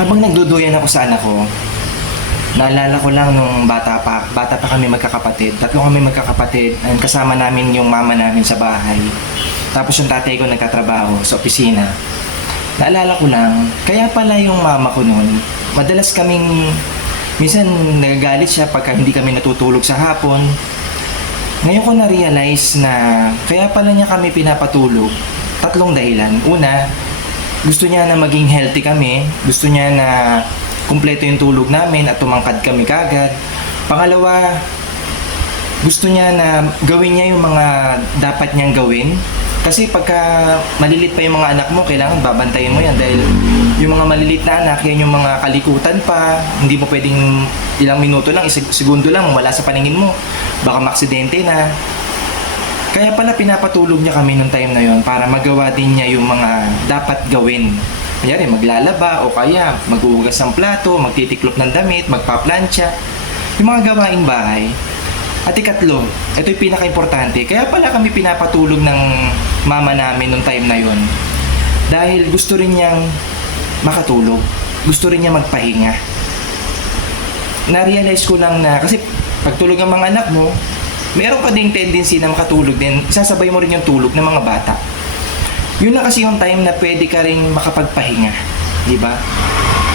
Habang nagduduyan ako sa anak ko, naalala ko lang nung bata pa kami magkakapatid. Tatlo kami magkakapatid, and kasama namin yung mama namin sa bahay. Tapos yung tatay ko nagtatrabaho sa opisina. Naalala ko lang, kaya pala yung mama ko noon, madalas kaming, minsan nagagalit siya pagka hindi kami natutulog sa hapon. Ngayon ko na-realize na kaya pala niya kami pinapatulog. Tatlong dahilan. Una, gusto niya na maging healthy kami. Gusto niya na kumpleto yung tulog namin at tumangkad kami kagad. Pangalawa, gusto niya na gawin niya yung mga dapat niyang gawin. Kasi pagka malilit pa yung mga anak mo, kailangan babantayin mo yan dahil yung mga malilit na anak, yan yung mga kalikutan pa, hindi mo pwedeng ilang minuto lang, segundo lang, wala sa paningin mo, baka maksidente na. Kaya pala pinapatulog niya kami nung time na yon para magawa din niya yung mga dapat gawin. Kanyari, maglalaba o kaya maghuhugas ng plato, magtitiklop ng damit, magpaplansya, yung mga gawaing bahay. At ikatlo, ito yung pinaka-importante, kaya pala kami pinapatulog ng mama namin nung time na yon dahil gusto rin niyang makatulog, gusto rin niya magpahinga. Na-realize ko lang na, kasi pagtulog ng mga anak mo, meron ka ding tendency na makatulog din, isasabay mo rin yung tulog ng mga bata. Yun na kasi yung time na pwede ka rin makapagpahinga, di ba?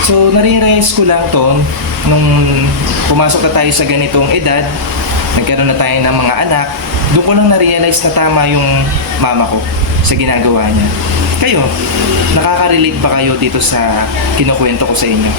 So, na-realize ko lang to nung pumasok na tayo sa ganitong edad, nagkaroon na tayo ng mga anak, doon ko lang na-realize na tama yung mama ko sa ginagawa niya. Kayo, nakaka-relate ba kayo dito sa kinukwento ko sa inyo?